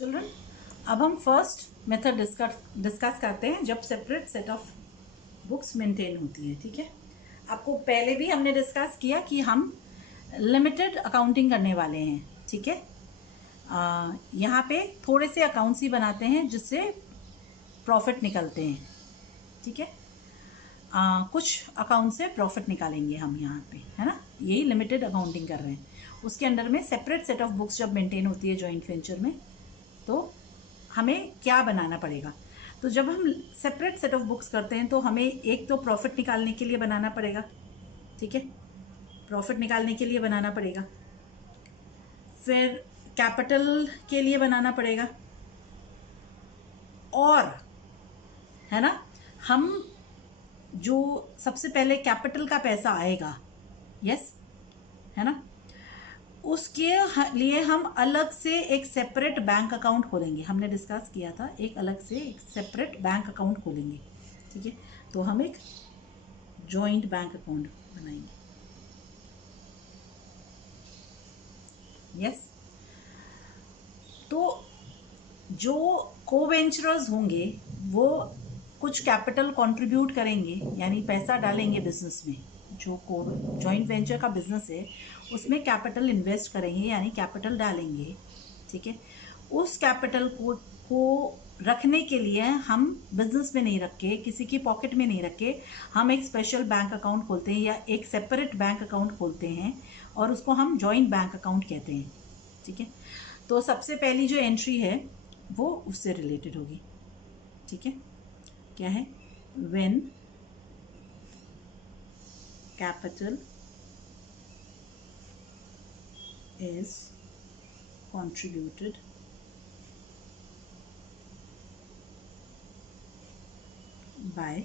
Children, अब हम first method discuss करते हैं जब separate set of books maintain होती है। ठीक है, आपको पहले भी हमने डिस्कस किया कि हम लिमिटेड अकाउंटिंग करने वाले हैं। ठीक है, यहाँ पे थोड़े से अकाउंट्स ही बनाते हैं जिससे प्रॉफिट निकलते हैं। ठीक है, कुछ अकाउंट से प्रॉफिट निकालेंगे हम यहाँ पे, है ना, यही लिमिटेड अकाउंटिंग कर रहे हैं। उसके अंडर में सेपरेट सेट ऑफ बुक्स जब मेंटेन होती है जॉइंट वेंचर में, तो हमें क्या बनाना पड़ेगा। तो जब हम सेपरेट सेट ऑफ बुक्स करते हैं तो हमें एक तो प्रॉफिट निकालने के लिए बनाना पड़ेगा। ठीक है, प्रॉफिट निकालने के लिए बनाना पड़ेगा, फिर कैपिटल के लिए बनाना पड़ेगा, और है ना, हम जो सबसे पहले कैपिटल का पैसा आएगा, यस, है ना, उसके लिए हम अलग से एक सेपरेट बैंक अकाउंट खोलेंगे। हमने डिस्कस किया था, एक अलग से एक सेपरेट बैंक अकाउंट खोलेंगे। ठीक है, तो हम एक जॉइंट बैंक अकाउंट बनाएंगे। यस, तो जो कोवेंचरर्स होंगे वो कुछ कैपिटल कंट्रीब्यूट करेंगे, यानी पैसा डालेंगे बिजनेस में। जो को जॉइंट वेंचर का बिजनेस है उसमें कैपिटल इन्वेस्ट करेंगे, यानी कैपिटल डालेंगे। ठीक है, उस कैपिटल को रखने के लिए हम बिजनेस में नहीं रख के, किसी की पॉकेट में नहीं रख के, हम एक स्पेशल बैंक अकाउंट खोलते हैं या एक सेपरेट बैंक अकाउंट खोलते हैं, और उसको हम जॉइंट बैंक अकाउंट कहते हैं। ठीक है, तो सबसे पहली जो एंट्री है वो उससे रिलेटेड होगी। ठीक है, क्या है, when capital is contributed bye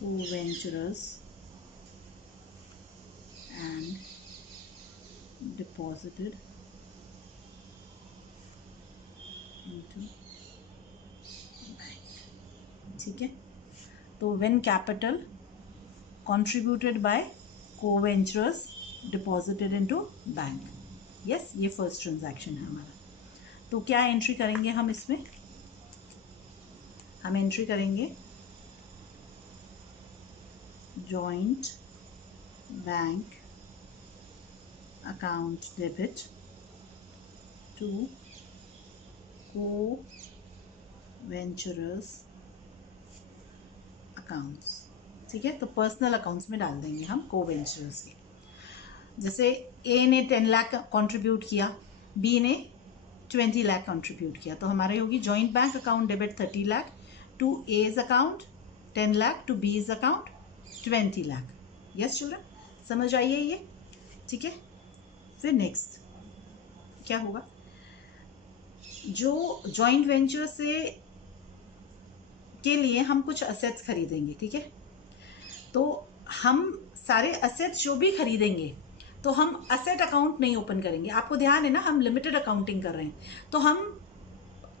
co-venturers and deposited into bank। ठीक है, तो when capital contributed bye co-venturers deposited into bank. Yes, ये फर्स्ट ट्रांजैक्शन है हमारा। तो क्या एंट्री करेंगे हम इसमें, हम एंट्री करेंगे joint bank account debit to co-venturers accounts. ठीक है, तो पर्सनल अकाउंट्स में डाल देंगे हम co-venturers के। जैसे ए ने 10 लाख कंट्रीब्यूट किया, बी ने 20 लाख कंट्रीब्यूट किया, तो हमारी होगी joint bank account debit 30 lakh to A's account 10 lakh to B's account 20 lakh. Yes children, समझ आइए ये। ठीक है, फिर नेक्स्ट क्या होगा, जो जॉइंट वेंचर से के लिए हम कुछ असेट्स खरीदेंगे। ठीक है, तो हम सारे असेट्स जो भी खरीदेंगे तो हम असेट अकाउंट नहीं ओपन करेंगे। आपको ध्यान है ना, हम लिमिटेड अकाउंटिंग कर रहे हैं, तो हम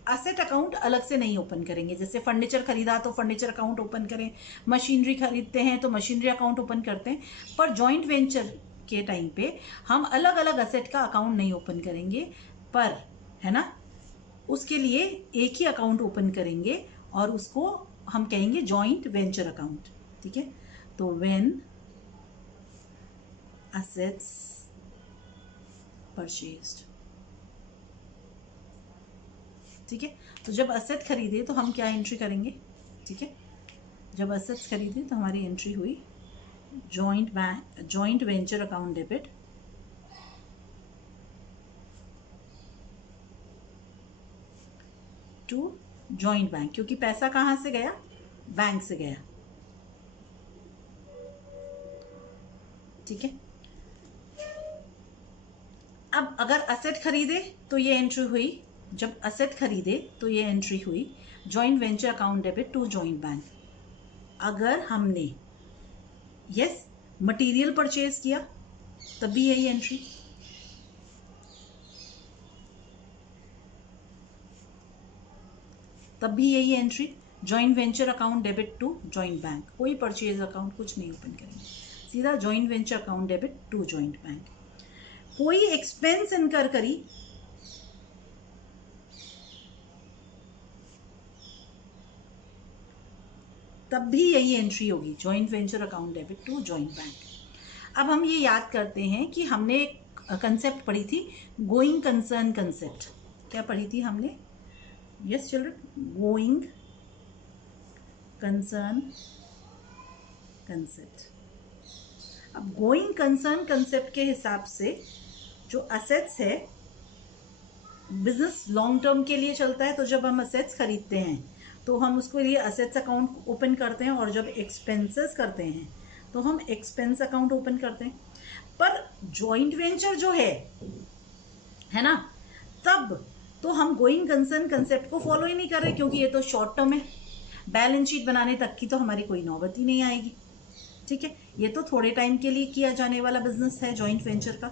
असेट अकाउंट अलग से नहीं ओपन करेंगे। जैसे फर्नीचर खरीदा तो फर्नीचर अकाउंट ओपन करें, मशीनरी खरीदते हैं तो मशीनरी अकाउंट ओपन करते हैं, पर जॉइंट वेंचर के टाइम पे हम अलग अलग असेट का अकाउंट नहीं ओपन करेंगे, पर है ना, उसके लिए एक ही अकाउंट ओपन करेंगे और उसको हम कहेंगे जॉइंट वेंचर अकाउंट। ठीक है, तो व्हेन assets purchased। ठीक है, तो जब असेट खरीदे तो हम क्या एंट्री करेंगे। ठीक है, जब असेट्स खरीदे तो हमारी एंट्री हुई joint venture account debit to joint bank, क्योंकि पैसा कहाँ से गया, बैंक से गया। ठीक है, अब अगर असेट खरीदे तो ये एंट्री हुई, जब असेट खरीदे तो ये एंट्री हुई joint venture account debit to joint bank. अगर हमने यस मटेरियल परचेज किया तब भी यही एंट्री। तब भी यही entry, joint venture account debit to joint bank. कोई परचेज अकाउंट कुछ नहीं ओपन करेंगे, सीधा joint venture account debit to joint bank. कोई एक्सपेंस इनकर करी, तब भी यही एंट्री होगी, joint venture account debit to joint bank. अब हम ये याद करते हैं कि हमने एक कंसेप्ट पढ़ी थी, गोइंग कंसर्न कंसेप्ट। क्या पढ़ी थी हमने? Yes children, going concern concept. अब गोइंग कंसर्न कंसेप्ट के हिसाब से जो असेट्स है, बिजनेस लॉन्ग टर्म के लिए चलता है, तो जब हम असेट्स खरीदते हैं तो हम उसके लिए असेट्स अकाउंट ओपन करते हैं, और जब एक्सपेंसेस करते हैं तो हम एक्सपेंस अकाउंट ओपन करते हैं। पर जॉइंट वेंचर जो है ना, तब तो हम गोइंग कंसर्न कंसेप्ट को फॉलो ही नहीं कर रहे, क्योंकि ये तो शॉर्ट टर्म है, बैलेंस शीट बनाने तक की तो हमारी कोई नौबत ही नहीं आएगी। ठीक है, ये तो थोड़े टाइम के लिए किया जाने वाला बिजनेस है जॉइंट वेंचर का।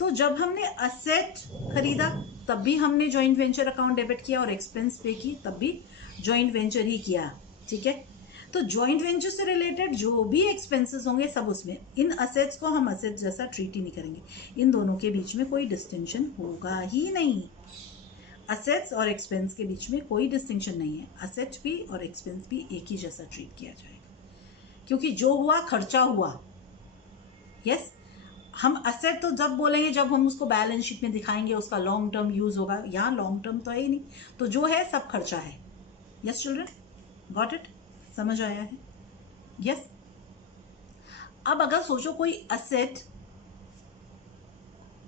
तो जब हमने असेट खरीदा तब भी हमने जॉइंट वेंचर अकाउंट डेबिट किया, और एक्सपेंस पे की तब भी जॉइंट वेंचर ही किया। ठीक है, तो जॉइंट वेंचर से रिलेटेड जो भी एक्सपेंसेस होंगे सब उसमें, इन असेट्स को हम असेट जैसा ट्रीट ही नहीं करेंगे। इन दोनों के बीच में कोई डिस्टिंक्शन होगा ही नहीं। असेट्स और एक्सपेंस के बीच में कोई डिस्टिंक्शन नहीं है, असेट भी और एक्सपेंस भी एक ही जैसा ट्रीट किया जाएगा, क्योंकि जो हुआ खर्चा हुआ। यस, हम असेट तो जब बोलेंगे जब हम उसको बैलेंस शीट में दिखाएंगे, उसका लॉन्ग टर्म यूज होगा। यहाँ लॉन्ग टर्म तो है ही नहीं, तो जो है सब खर्चा है। Yes children, got it? समझ आया है? यस। अब अगर सोचो कोई असेट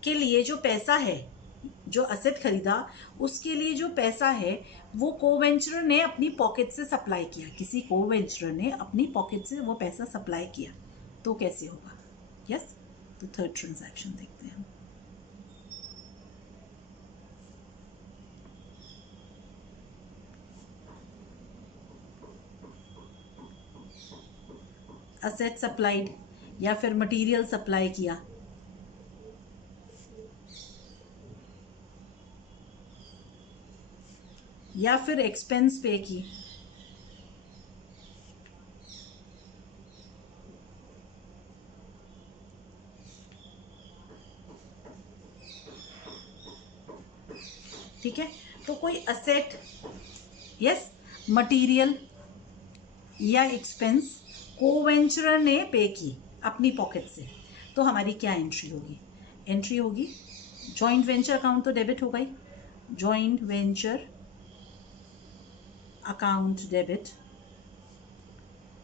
के लिए जो पैसा है, जो असेट खरीदा उसके लिए जो पैसा है, वो कोवेंचर ने अपनी पॉकेट से सप्लाई किया, किसी कोवेंचर ने अपनी पॉकेट से वो पैसा सप्लाई किया, तो कैसे होगा? यस, तो थर्ड ट्रांजैक्शन देखते हैं हम। असेट सप्लाइड, या फिर मटेरियल सप्लाई किया, या फिर एक्सपेंस पे की। ठीक है, तो कोई असेट, यस, मटेरियल या एक्सपेंस कोवेंचर ने पे की अपनी पॉकेट से, तो हमारी क्या एंट्री होगी? एंट्री होगी जॉइंट वेंचर अकाउंट तो डेबिट होगा ही, joint venture account debit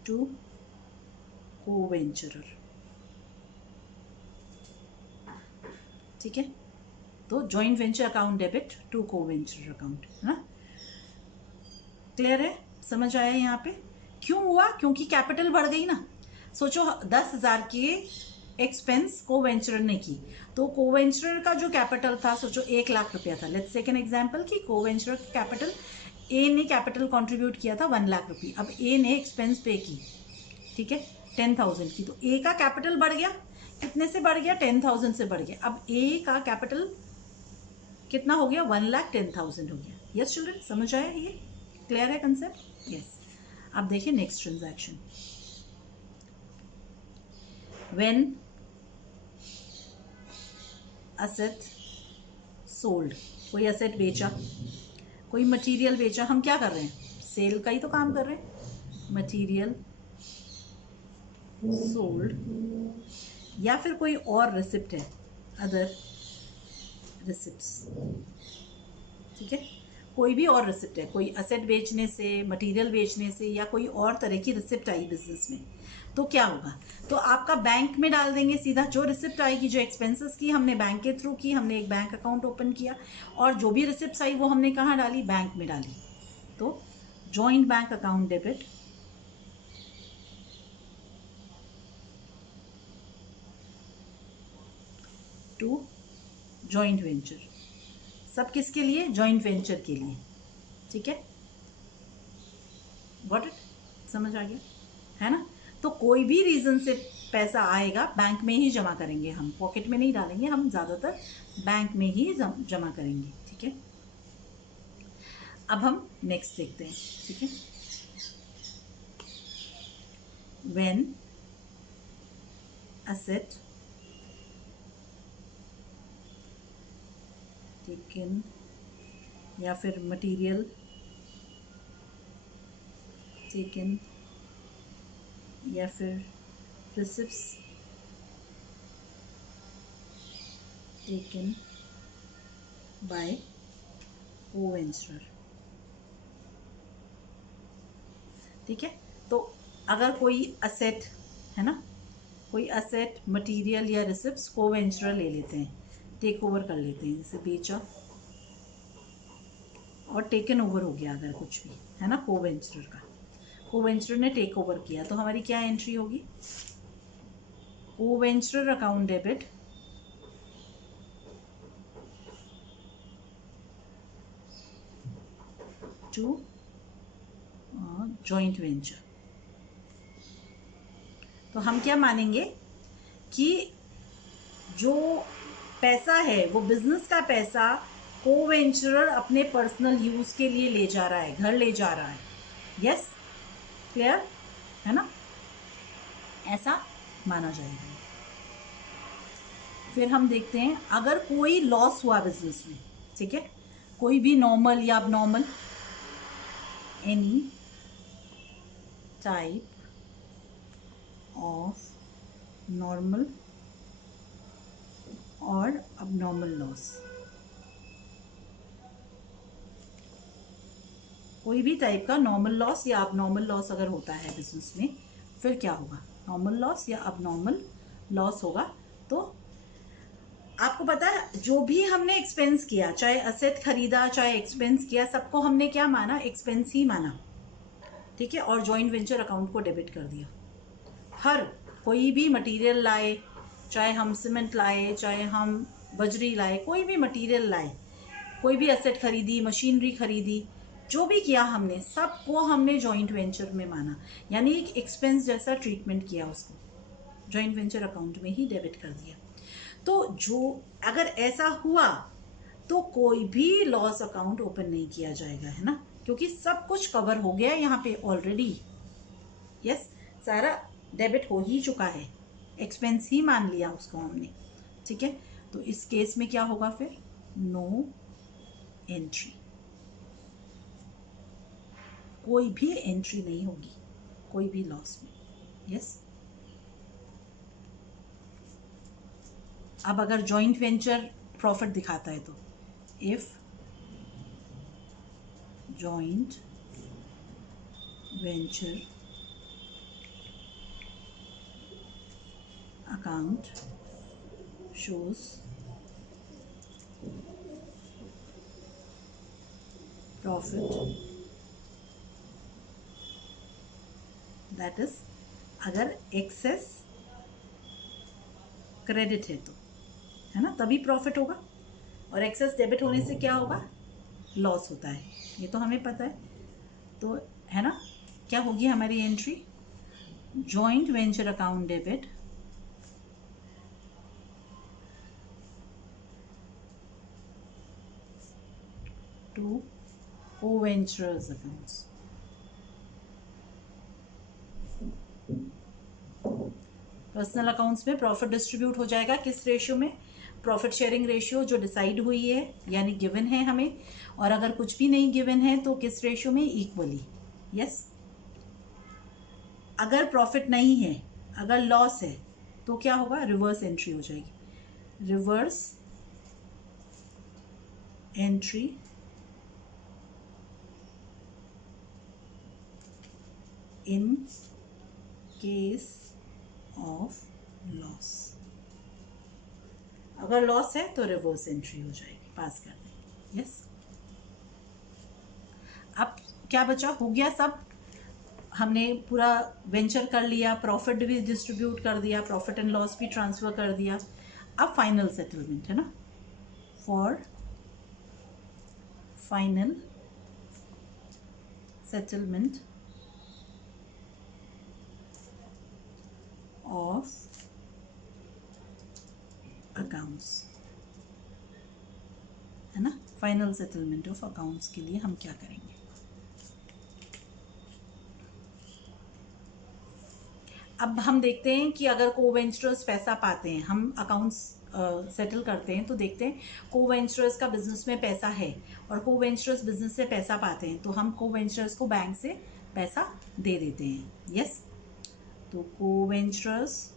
to coventurer. ठीक है, तो joint venture account debit to coventurer account, है ना? क्लियर है? समझ आया यहाँ पे? क्यों हुआ? क्योंकि कैपिटल बढ़ गई ना। सोचो 10,000 की एक्सपेंस कोवेंचरर ने की, तो कोवेंचरर का जो कैपिटल था, सोचो 1,00,000 रुपया था। लेट्स टेक एन एग्जांपल कि कोवेंचरर कैपिटल, ए ने कैपिटल कंट्रीब्यूट किया था 1,00,000 रुपये। अब ए ने एक्सपेंस पे की, ठीक है, 10,000 की, तो ए का कैपिटल बढ़ गया। कितने से बढ़ गया? 10,000 से बढ़ गया। अब ए का कैपिटल कितना हो गया? 1,10,000 हो गया। यस चिल्ड्रन, समझ आया? ये क्लियर है कंसेप्ट? यस। अब देखिए next transaction, when asset sold, कोई असेट बेचा, कोई मटेरियल बेचा, हम क्या कर रहे हैं? सेल का ही तो काम कर रहे हैं। मटेरियल सोल्ड, या फिर कोई और रिसिप्ट है, अदर रिसिप्ट्स। ठीक है, कोई भी और रिसिप्ट है, कोई असेट बेचने से, मटेरियल बेचने से, या कोई और तरह की रिसिप्ट आई बिजनेस में, तो क्या होगा? तो आपका बैंक में डाल देंगे सीधा। जो रिसिप्ट आएगी, जो एक्सपेंसेस की हमने बैंक के थ्रू की, हमने एक बैंक अकाउंट ओपन किया, और जो भी रिसिप्ट आई वो हमने कहाँ डाली? बैंक में डाली। तो joint bank account debit to joint venture. सब किसके लिए? जॉइंट वेंचर के लिए। ठीक है, गॉट इट? समझ आ गया है ना? तो कोई भी रीजन से पैसा आएगा, बैंक में ही जमा करेंगे हम, पॉकेट में नहीं डालेंगे हम, ज्यादातर बैंक में ही जमा करेंगे। ठीक है, अब हम नेक्स्ट देखते हैं। ठीक है, व्हेन असेट टेकन या फिर मटेरियल टेकन या फिर रिसिप्ट्स टेकन बाय कोवेंचरर। ठीक है, तो अगर कोई असेट है ना, कोई असेट मटेरियल या रिसिप्ट्स कोवेंचरर ले लेते हैं, टेक ओवर कर लेते हैं, जैसे बेचा और टेकन ओवर हो गया अगर कुछ भी है ना, कोवेंचरर का, कोवेंचरर ने टेक ओवर किया, तो हमारी क्या एंट्री होगी? Coventurer account debit to joint venture. तो हम क्या मानेंगे कि जो पैसा है वो बिजनेस का पैसा कोवेंचरर अपने पर्सनल यूज के लिए ले जा रहा है, घर ले जा रहा है। यस, क्लियर है ना, ऐसा माना जाएगा। फिर हम देखते हैं अगर कोई लॉस हुआ बिजनेस में, ठीक है, कोई भी नॉर्मल या abnormal, any type of normal और अबनॉर्मल लॉस, कोई भी टाइप का नॉर्मल लॉस या अबनॉर्मल लॉस अगर होता है बिजनेस में, फिर क्या होगा? नॉर्मल लॉस या अबनॉर्मल लॉस होगा। तो आपको पता है जो भी हमने एक्सपेंस किया, चाहे असेट खरीदा चाहे एक्सपेंस किया, सबको हमने क्या माना? एक्सपेंस ही माना। ठीक है, और जॉइंट वेंचर अकाउंट को डेबिट कर दिया। हर कोई भी मटेरियल लाए, चाहे हम सीमेंट लाए, चाहे हम बजरी लाए, कोई भी मटेरियल लाए, कोई भी एसेट खरीदी, मशीनरी खरीदी, जो भी किया हमने, सबको हमने जॉइंट वेंचर में माना, यानी एक एक्सपेंस जैसा ट्रीटमेंट किया, उसको जॉइंट वेंचर अकाउंट में ही डेबिट कर दिया। तो जो अगर ऐसा हुआ तो कोई भी लॉस अकाउंट ओपन नहीं किया जाएगा, है ना, क्योंकि सब कुछ कवर हो गया यहाँ पे ऑलरेडी। यस, सारा डेबिट हो ही चुका है, एक्सपेंस ही मान लिया उसको हमने। ठीक है, तो इस केस में क्या होगा फिर? नो एंट्री, कोई भी एंट्री नहीं होगी कोई भी लॉस में। यस, अब अगर जॉइंट वेंचर प्रॉफिट दिखाता है तो if joint venture account shows profit, that is अगर एक्सेस क्रेडिट है तो, है ना, तभी प्रॉफिट होगा, और एक्सेस डेबिट होने से क्या होगा? लॉस होता है, ये तो हमें पता है। तो है ना, क्या होगी हमारी entry? Joint venture account debit to coventurers accounts. Personal accounts में प्रॉफिट डिस्ट्रीब्यूट हो जाएगा किस रेशियो में? प्रॉफिट शेयरिंग रेशियो जो डिसाइड हुई है, यानी गिवन है हमें, और अगर कुछ भी नहीं गिवन है तो किस रेशियो में? इक्वली। यस, अगर प्रॉफिट नहीं है, अगर लॉस है, तो क्या होगा? रिवर्स एंट्री हो जाएगी, reverse entry in case of loss. अगर लॉस है तो रिवर्स एंट्री हो जाएगी, पास कर देंगे। यस, अब क्या बचा? हो गया सब, हमने पूरा वेंचर कर लिया, प्रॉफिट भी डिस्ट्रीब्यूट कर दिया, प्रॉफिट एंड लॉस भी ट्रांसफर कर दिया। अब फाइनल सेटलमेंट है ना, for final settlement of accounts, है ना, फाइनल सेटलमेंट ऑफ अकाउंट्स के लिए हम क्या करेंगे? अब हम देखते हैं कि अगर को वेंचर्स पैसा पाते हैं, हम अकाउंट्स सेटल करते हैं तो देखते हैं को वेंचर्स का बिजनेस में पैसा है और को वेंचर्स बिजनेस से पैसा पाते हैं, तो हम को वेंचर्स को बैंक से पैसा दे देते हैं। यस, तो co-venturers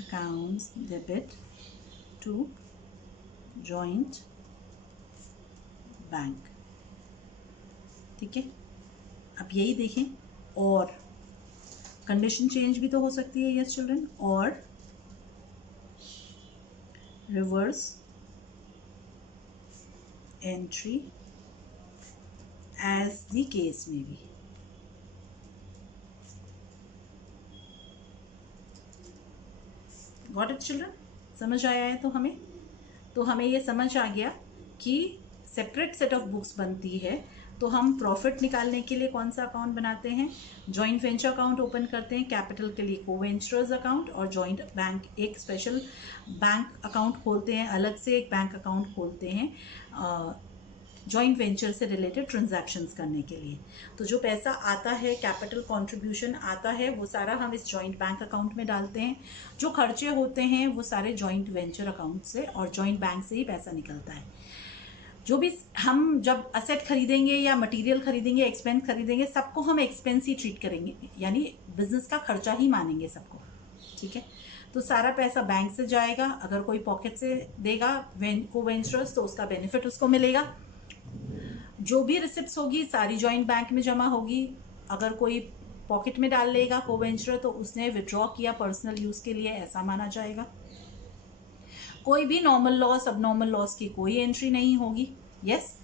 accounts debit to joint bank. ठीक है, अब यही देखें, और कंडीशन चेंज भी तो हो सकती है। यस चिल्ड्रन, और reverse entry as the case में भी। Got it children? समझ आया है? तो हमें ये समझ आ गया कि सेपरेट सेट ऑफ बुक्स बनती है, तो हम प्रॉफिट निकालने के लिए कौन सा अकाउंट बनाते हैं? जॉइंट वेंचर अकाउंट ओपन करते हैं, कैपिटल के लिए को वेंचर्स अकाउंट, और जॉइंट बैंक एक स्पेशल बैंक अकाउंट खोलते हैं, अलग से एक बैंक अकाउंट खोलते हैं जॉइंट वेंचर से रिलेटेड ट्रांजैक्शंस करने के लिए। तो जो पैसा आता है, कैपिटल कंट्रीब्यूशन आता है, वो सारा हम इस जॉइंट बैंक अकाउंट में डालते हैं। जो खर्चे होते हैं वो सारे जॉइंट वेंचर अकाउंट से और जॉइंट बैंक से ही पैसा निकलता है। जो भी हम जब असेट खरीदेंगे या मटेरियल खरीदेंगे, एक्सपेंस खरीदेंगे, सबको हम एक्सपेंस ही ट्रीट करेंगे, यानी बिजनेस का खर्चा ही मानेंगे सबको। ठीक है, तो सारा पैसा बैंक से जाएगा। अगर कोई पॉकेट से देगा को वेंचर्स तो उसका बेनिफिट उसको मिलेगा। जो भी रिसिप्ट्स होगी सारी जॉइंट बैंक में जमा होगी। अगर कोई पॉकेट में डाल लेगा को वेंचर तो उसने विड्रॉ किया पर्सनल यूज के लिए, ऐसा माना जाएगा। कोई भी नॉर्मल लॉस, अब नॉर्मल लॉस की कोई एंट्री नहीं होगी। यस,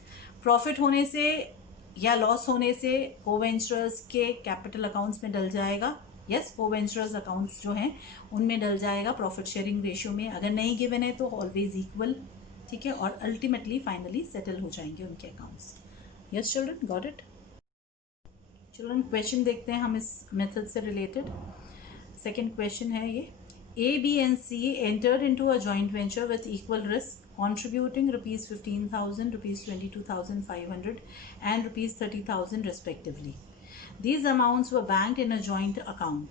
प्रॉफिट होने से या लॉस होने से को वेंचर्स के कैपिटल अकाउंट्स में डल जाएगा। यस, को वेंचर्स अकाउंट्स जो हैं उनमें डल जाएगा प्रॉफिट शेयरिंग रेशियो में। अगर नहीं गिवन है तो ऑलवेज इक्वल। ठीक है, और अल्टीमेटली फाइनली सेटल हो जाएंगे उनके accounts. Yes children, got it? Children, question देखते हैं हम इस मेथड से रिलेटेड। सेकेंड क्वेश्चन है ये, A B and C entered into a joint venture with equal risk contributing rupees 15,000, rupees 22,500 and rupees 30,000 respectively. These amounts were banked in a joint account.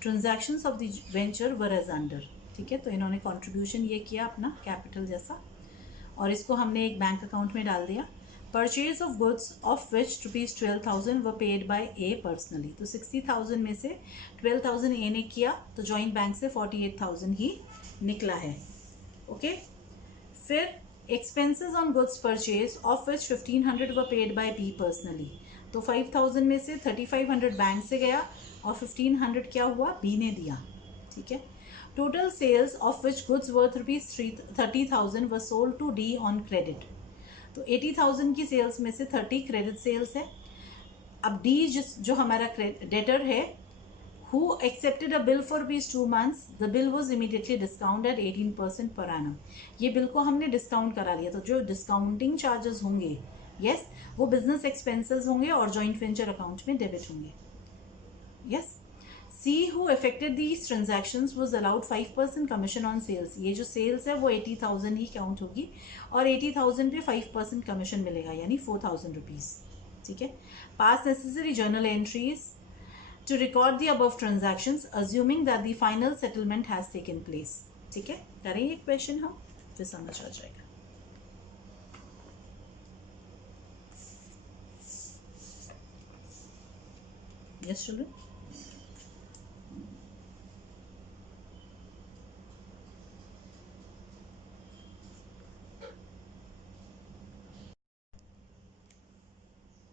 Transactions of the venture were as under. ठीक है, तो इन्होंने contribution ये किया अपना capital जैसा, और इसको हमने एक बैंक अकाउंट में डाल दिया। Purchase of goods of which rupees 12,000 were paid by A personally. तो 60,000 में से 12,000 ए ने किया, तो जॉइंट बैंक से 48,000 ही निकला है। ओके, फिर expenses on goods purchase of which 1,500 were paid by be personally. तो 5,000 में से 3,500 बैंक से गया और 1,500 क्या हुआ, बी ने दिया। ठीक है, total sales of which goods worth rupees 30,000 were sold to D on credit. तो 80,000 की सेल्स में से 30 क्रेडिट सेल्स है। अब डी जो हमारा डेटर है, who accepted a bill for rupees 2 months, the bill was immediately discounted at 18% per annum. ये बिल को हमने डिस्काउंट करा लिया, तो जो डिस्काउंटिंग चार्जेस होंगे, यस, वो बिजनेस एक्सपेंसेस होंगे और जॉइंट वेंचर अकाउंट में डेबिट होंगे। Yes, C who affected these transactions was allowed 5% commission on sales. ये जो सेल्स है वो 80,000 ही काउंट होगी और 80,000 पे 5% कमीशन मिलेगा, यानी 4,000 रुपीज। ठीक है, पास necessary journal entries to record the above transactions assuming that the final settlement has taken place. ठीक है, करें ये क्वेश्चन हम, फिर समझ आ जाएगा। यस चिल्ड्रन,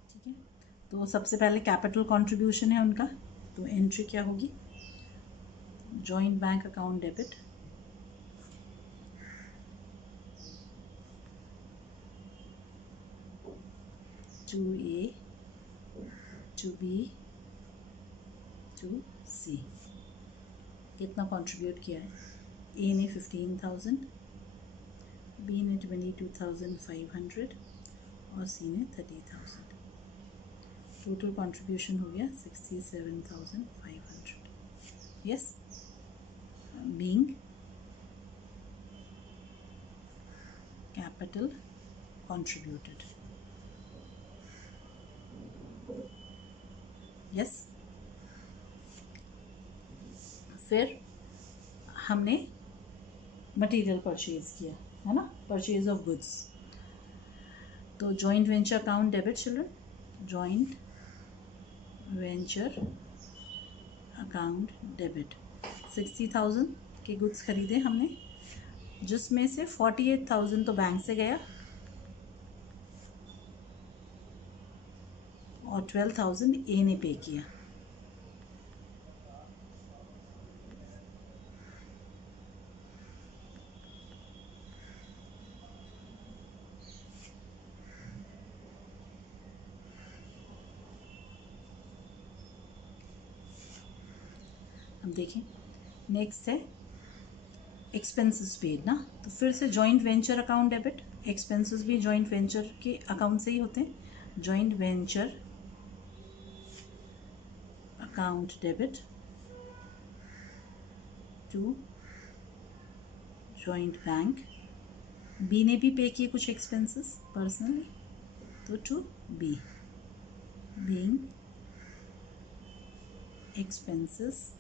ठीक है, तो सबसे पहले कैपिटल कंट्रीब्यूशन है उनका, तो एंट्री क्या होगी, joint bank account debit to A to B to C. कितना कंट्रीब्यूट किया है, ए ने 15,000, बी ने 22,500 और सी ने 30,000। टोटल कंट्रीब्यूशन हो गया 67,500। Yes, being capital contributed. Yes. फिर हमने मटेरियल परचेज किया, है ना, परचेज ऑफ गुड्स। तो joint venture account debit children, joint venture account debit 60,000 के गुड्स खरीदे हमने, जिसमें से 48,000 तो बैंक से गया और 12,000 ए ने पे किया। अब देखें नेक्स्ट है एक्सपेंसेस पेड ना, तो फिर से joint venture account debit, expenses भी जॉइंट वेंचर के अकाउंट से ही होते हैं। Joint venture account debit to joint bank. B ने भी पे किए कुछ एक्सपेंसेस पर्सनली, तो to B, being expenses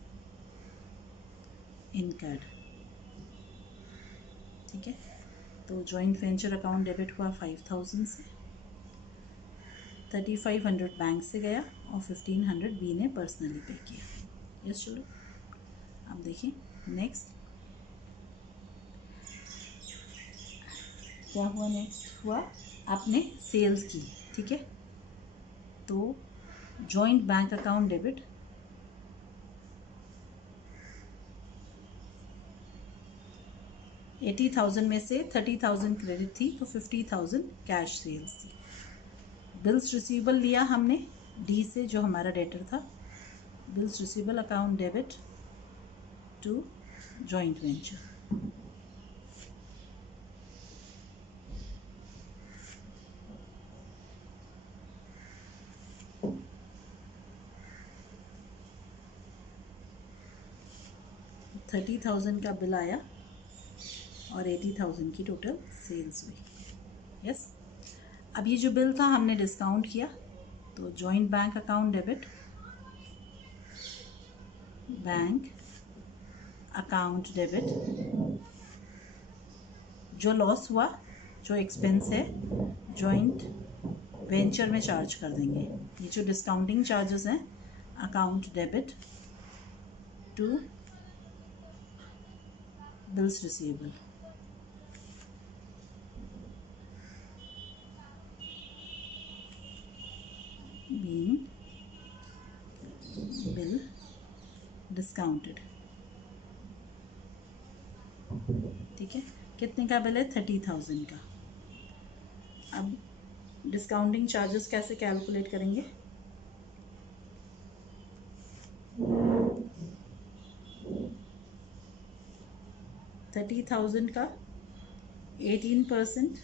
incurred. ठीक है, तो जॉइंट वेंचर अकाउंट डेबिट हुआ 5,000 से, 3,500 बैंक से गया और 1,500 बी ने पर्सनली पे किया। यस चलो, अब देखिए नेक्स्ट क्या हुआ। नेक्स्ट हुआ आपने सेल्स की, ठीक है, तो जॉइंट बैंक अकाउंट डेबिट 80,000 में से 30,000 क्रेडिट थी, तो 50,000 कैश सेल्स थी। बिल्स रिसीवेबल लिया हमने डी से, जो हमारा डेटर था। Bills receivable account debit to joint venture. $30,000 का बिल आया और 80,000 की टोटल सेल्स हुई। यस, अब ये जो बिल था हमने डिस्काउंट किया, तो joint bank account debit bank account debit, जो लॉस हुआ, जो एक्सपेंस है, जॉइंट वेंचर में चार्ज कर देंगे। ये जो डिस्काउंटिंग चार्जेस हैं, account debit to bills receivable. Being bill discounted. ठीक है, कितने का बिल है? 30,000 का। अब डिस्काउंटिंग चार्जेस कैसे कैलकुलेट करेंगे? $30,000 का 18%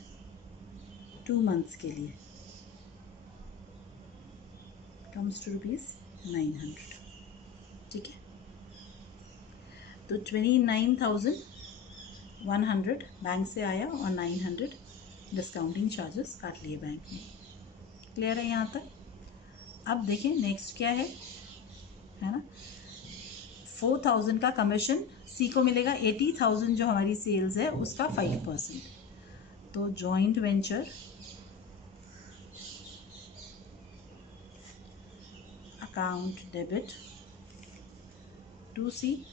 2 मंथ्स के लिए कम्स टू ₹900। ठीक है, तो 29,100 बैंक से आया और 900 डिस्काउंटिंग चार्जेस काट लिए बैंक ने। क्लियर है यहाँ तक? अब देखें नेक्स्ट क्या है ना, 4,000 का कमीशन सी को मिलेगा। 80,000 जो हमारी सेल्स है उसका 5%, तो joint venture account debit to C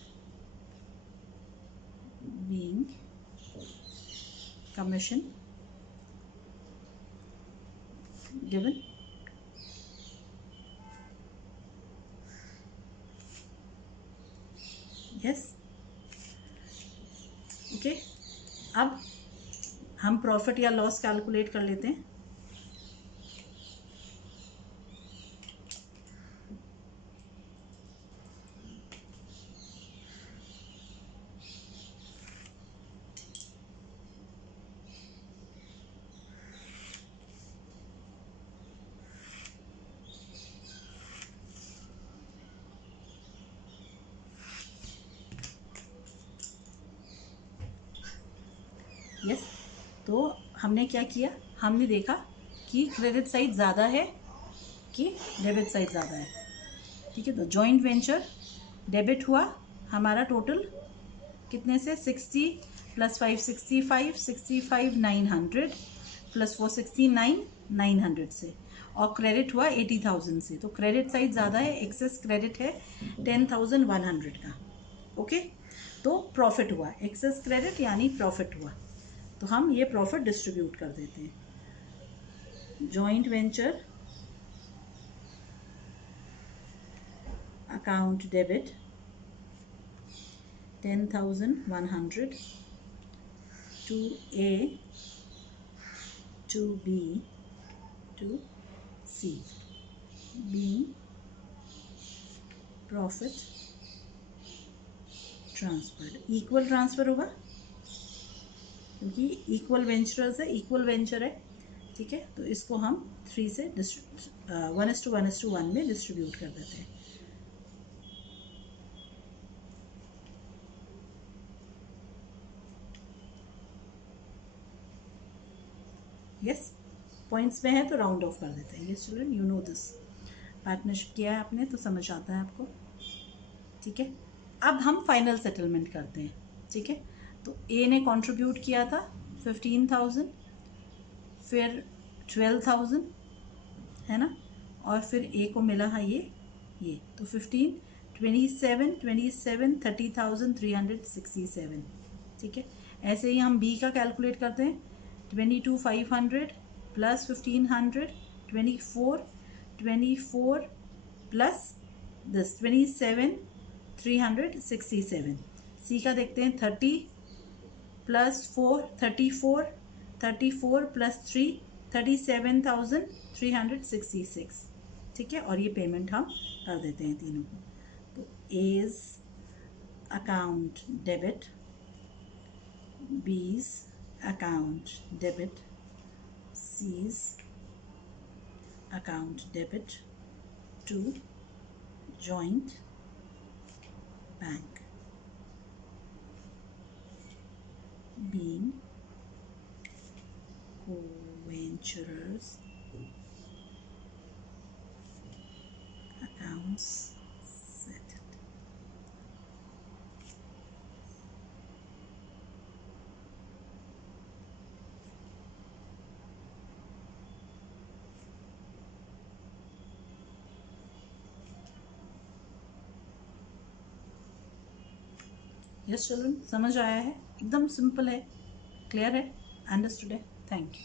being commission given yes. Okay, अब हम प्रॉफिट या लॉस कैलकुलेट कर लेते हैं। यस, तो हमने क्या किया, हमने देखा कि क्रेडिट साइड ज़्यादा है कि डेबिट साइड ज़्यादा है। ठीक है। तो जॉइंट वेंचर डेबिट हुआ हमारा टोटल कितने से, 60 प्लस 5 65, 65 900 प्लस 469 900 से, और क्रेडिट हुआ 80,000 से। तो क्रेडिट साइड ज़्यादा है, एक्सेस क्रेडिट है 10,100 का। ओके, तो प्रॉफिट हुआ, एक्सेस क्रेडिट यानी प्रॉफिट हुआ। तो हम ये प्रॉफिट डिस्ट्रीब्यूट कर देते हैं। Joint venture account debit 10,100 to A to B to C, being profit transferred। Equal transfer होगा क्योंकि इक्वल वेंचर्स है, इक्वल वेंचर है, ठीक है। तो इसको हम 3 से 1:1:1 में डिस्ट्रीब्यूट कर देते हैं। यस, पॉइंट्स में है तो राउंड ऑफ कर देते हैं। Yes children, you know this, partnership किया है आपने तो समझ आता है आपको, ठीक है। अब हम फाइनल सेटलमेंट करते हैं, ठीक है। तो ए ने कंट्रीब्यूट किया था 15,000, फिर 12,000, है ना, और फिर ए को मिला है ये तो 15, 27, 27, 30,367, ठीक है। ऐसे ही हम बी का कैलकुलेट करते हैं, 22,500 प्लस 1,500, 24 प्लस दिस 27,367। सी का देखते हैं, 30 प्लस 4 34, 34 प्लस 3 37,366, ठीक है। और ये पेमेंट हम कर देते हैं तीनों को। तो A's account debit, B's account debit, C's account debit to joint bank, being co-venturers accounts settled। Yes children, समझ आया है, एकदम सिंपल है, क्लियर है, अंडरस्टूड है। Thank you.